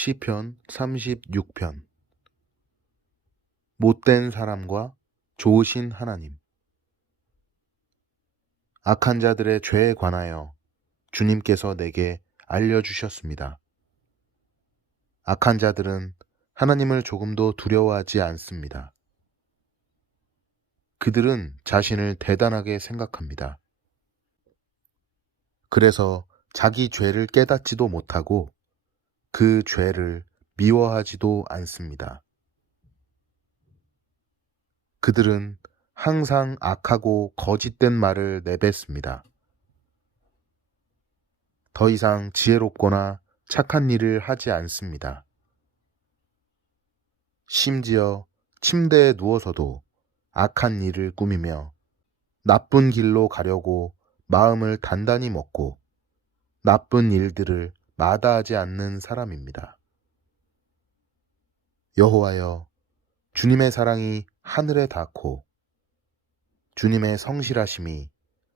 시편 36편 못된 사람과 좋으신 하나님 악한 자들의 죄에 관하여 주님께서 내게 알려주셨습니다. 악한 자들은 하나님을 조금도 두려워하지 않습니다. 그들은 자신을 대단하게 생각합니다. 그래서 자기 죄를 깨닫지도 못하고 그 죄를 미워하지도 않습니다. 그들은 항상 악하고 거짓된 말을 내뱉습니다. 더 이상 지혜롭거나 착한 일을 하지 않습니다. 심지어 침대에 누워서도 악한 일을 꾸미며 나쁜 길로 가려고 마음을 단단히 먹고 나쁜 일들을 마다하지 않는 사람입니다. 여호와여, 주님의 사랑이 하늘에 닿고 주님의 성실하심이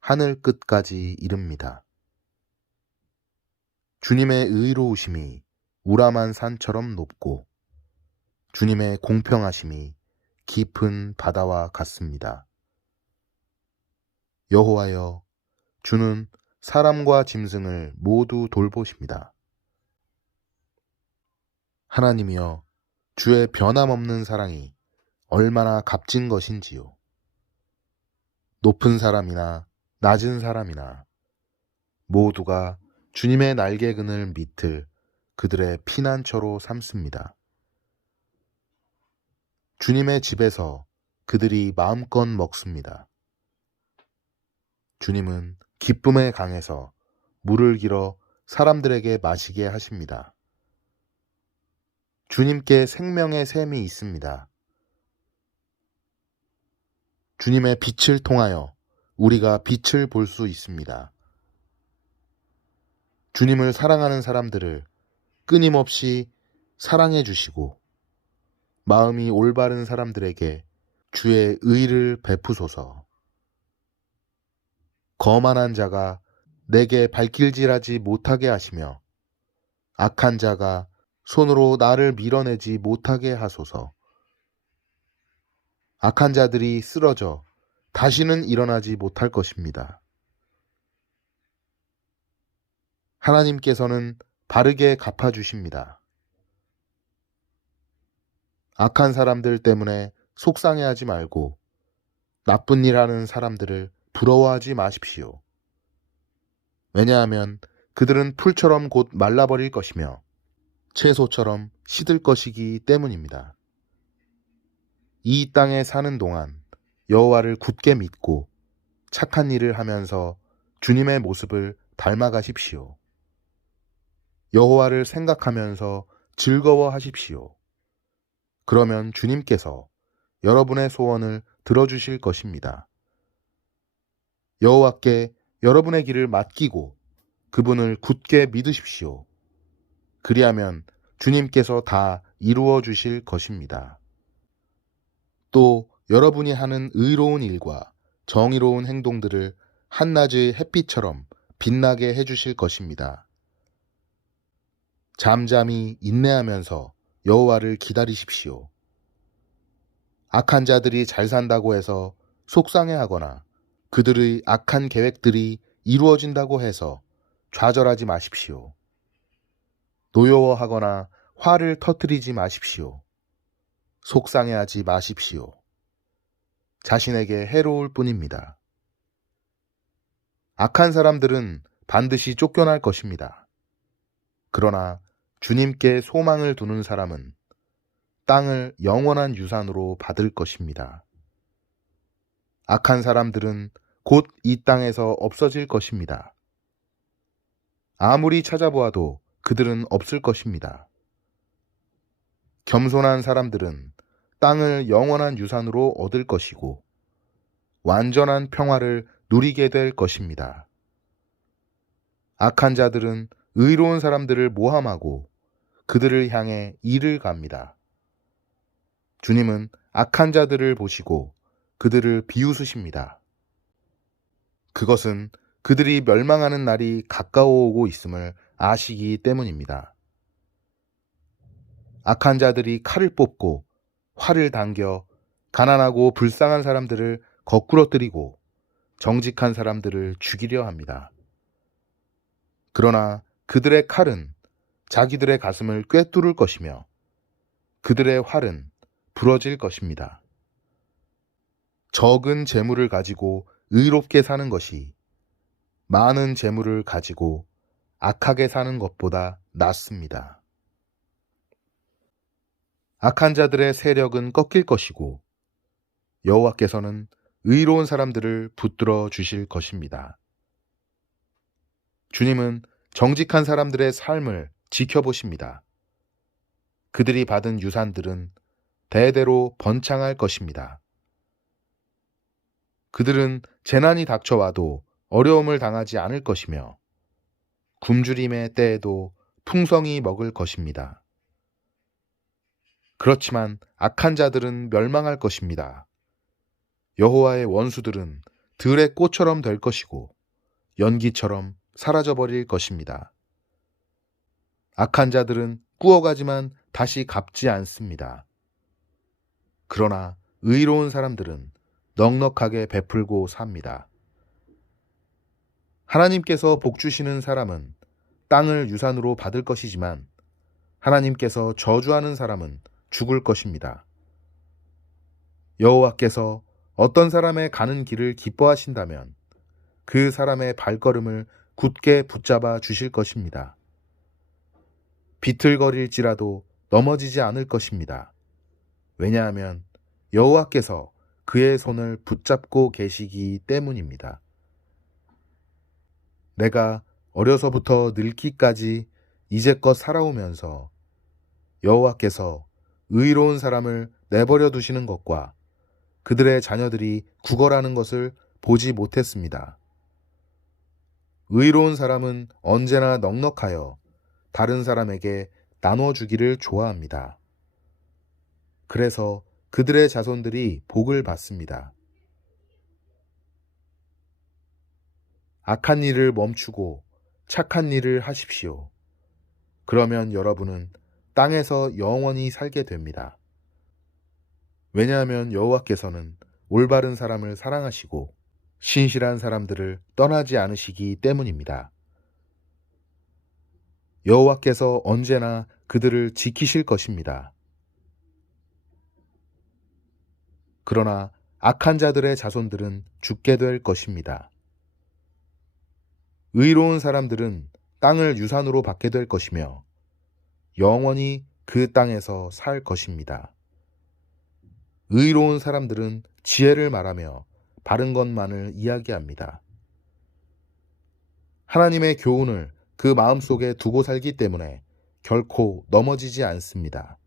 하늘 끝까지 이릅니다. 주님의 의로우심이 우람한 산처럼 높고 주님의 공평하심이 깊은 바다와 같습니다. 여호와여, 주는 사람과 짐승을 모두 돌보십니다. 하나님이여, 주의 변함없는 사랑이 얼마나 값진 것인지요. 높은 사람이나 낮은 사람이나 모두가 주님의 날개 그늘 밑을 그들의 피난처로 삼습니다. 주님의 집에서 그들이 마음껏 먹습니다. 주님은 기쁨의 강에서 물을 길어 사람들에게 마시게 하십니다. 주님께 생명의 샘이 있습니다. 주님의 빛을 통하여 우리가 빛을 볼 수 있습니다. 주님을 사랑하는 사람들을 끊임없이 사랑해 주시고 마음이 올바른 사람들에게 주의 의를 베푸소서. 거만한 자가 내게 발길질하지 못하게 하시며 악한 자가 손으로 나를 밀어내지 못하게 하소서. 악한 자들이 쓰러져 다시는 일어나지 못할 것입니다. 하나님께서는 바르게 갚아주십니다. 악한 사람들 때문에 속상해하지 말고 나쁜 일 하는 사람들을 부러워하지 마십시오. 왜냐하면 그들은 풀처럼 곧 말라버릴 것이며 채소처럼 시들 것이기 때문입니다. 이 땅에 사는 동안 여호와를 굳게 믿고 착한 일을 하면서 주님의 모습을 닮아가십시오. 여호와를 생각하면서 즐거워하십시오. 그러면 주님께서 여러분의 소원을 들어주실 것입니다. 여호와께 여러분의 길을 맡기고 그분을 굳게 믿으십시오. 그리하면 주님께서 다 이루어 주실 것입니다. 또 여러분이 하는 의로운 일과 정의로운 행동들을 한낮의 햇빛처럼 빛나게 해주실 것입니다. 잠잠히 인내하면서 여호와를 기다리십시오. 악한 자들이 잘 산다고 해서 속상해하거나 그들의 악한 계획들이 이루어진다고 해서 좌절하지 마십시오. 노여워하거나 화를 터뜨리지 마십시오. 속상해하지 마십시오. 자신에게 해로울 뿐입니다. 악한 사람들은 반드시 쫓겨날 것입니다. 그러나 주님께 소망을 두는 사람은 땅을 영원한 유산으로 받을 것입니다. 악한 사람들은 곧 이 땅에서 없어질 것입니다. 아무리 찾아보아도 그들은 없을 것입니다. 겸손한 사람들은 땅을 영원한 유산으로 얻을 것이고 완전한 평화를 누리게 될 것입니다. 악한 자들은 의로운 사람들을 모함하고 그들을 향해 일을 갑니다. 주님은 악한 자들을 보시고 그들을 비웃으십니다. 그것은 그들이 멸망하는 날이 가까워 오고 있음을 아시기 때문입니다. 악한 자들이 칼을 뽑고 활을 당겨 가난하고 불쌍한 사람들을 거꾸로 뜨리고 정직한 사람들을 죽이려 합니다. 그러나 그들의 칼은 자기들의 가슴을 꿰뚫을 것이며 그들의 활은 부러질 것입니다. 적은 재물을 가지고 의롭게 사는 것이 많은 재물을 가지고 악하게 사는 것보다 낫습니다. 악한 자들의 세력은 꺾일 것이고 여호와께서는 의로운 사람들을 붙들어 주실 것입니다. 주님은 정직한 사람들의 삶을 지켜보십니다. 그들이 받은 유산들은 대대로 번창할 것입니다. 그들은 재난이 닥쳐와도 어려움을 당하지 않을 것이며 굶주림의 때에도 풍성히 먹을 것입니다. 그렇지만 악한 자들은 멸망할 것입니다. 여호와의 원수들은 들의 꽃처럼 될 것이고 연기처럼 사라져 버릴 것입니다. 악한 자들은 꾸어가지만 다시 갚지 않습니다. 그러나 의로운 사람들은 넉넉하게 베풀고 삽니다. 하나님께서 복 주시는 사람은 땅을 유산으로 받을 것이지만 하나님께서 저주하는 사람은 죽을 것입니다. 여호와께서 어떤 사람의 가는 길을 기뻐하신다면 그 사람의 발걸음을 굳게 붙잡아 주실 것입니다. 비틀거릴지라도 넘어지지 않을 것입니다. 왜냐하면 여호와께서 그의 손을 붙잡고 계시기 때문입니다. 내가 어려서부터 늙기까지 이제껏 살아오면서 여호와께서 의로운 사람을 내버려 두시는 것과 그들의 자녀들이 구걸하는 것을 보지 못했습니다. 의로운 사람은 언제나 넉넉하여 다른 사람에게 나눠주기를 좋아합니다. 그래서 그들의 자손들이 복을 받습니다. 악한 일을 멈추고 착한 일을 하십시오. 그러면 여러분은 땅에서 영원히 살게 됩니다. 왜냐하면 여호와께서는 올바른 사람을 사랑하시고 신실한 사람들을 떠나지 않으시기 때문입니다. 여호와께서 언제나 그들을 지키실 것입니다. 그러나 악한 자들의 자손들은 죽게 될 것입니다. 의로운 사람들은 땅을 유산으로 받게 될 것이며 영원히 그 땅에서 살 것입니다. 의로운 사람들은 지혜를 말하며 바른 것만을 이야기합니다. 하나님의 교훈을 그 마음속에 두고 살기 때문에 결코 넘어지지 않습니다.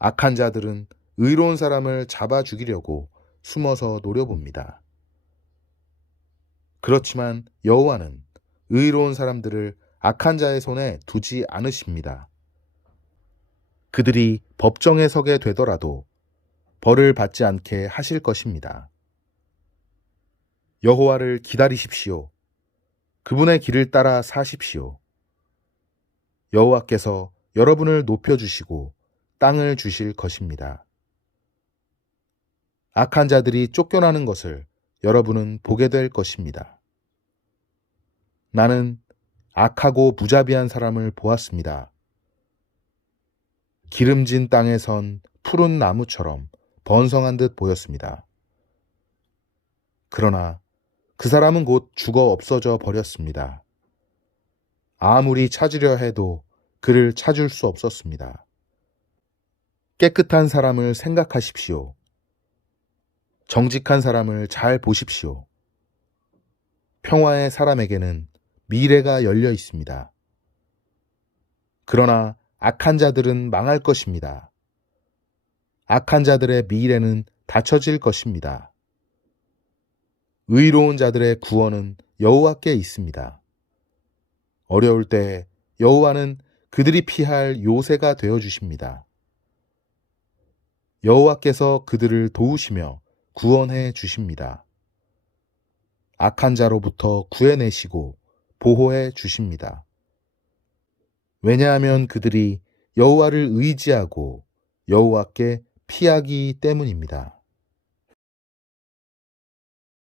악한 자들은 의로운 사람을 잡아 죽이려고 숨어서 노려봅니다. 그렇지만 여호와는 의로운 사람들을 악한 자의 손에 두지 않으십니다. 그들이 법정에 서게 되더라도 벌을 받지 않게 하실 것입니다. 여호와를 기다리십시오. 그분의 길을 따라 사십시오. 여호와께서 여러분을 높여주시고 땅을 주실 것입니다. 악한 자들이 쫓겨나는 것을 여러분은 보게 될 것입니다. 나는 악하고 무자비한 사람을 보았습니다. 기름진 땅에 선 푸른 나무처럼 번성한 듯 보였습니다. 그러나 그 사람은 곧 죽어 없어져 버렸습니다. 아무리 찾으려 해도 그를 찾을 수 없었습니다. 깨끗한 사람을 생각하십시오. 정직한 사람을 잘 보십시오. 평화의 사람에게는 미래가 열려 있습니다. 그러나 악한 자들은 망할 것입니다. 악한 자들의 미래는 닫혀질 것입니다. 의로운 자들의 구원은 여호와께 있습니다. 어려울 때 여호와는 그들이 피할 요새가 되어 주십니다. 여호와께서 그들을 도우시며 구원해 주십니다. 악한 자로부터 구해내시고 보호해 주십니다. 왜냐하면 그들이 여호와를 의지하고 여호와께 피하기 때문입니다.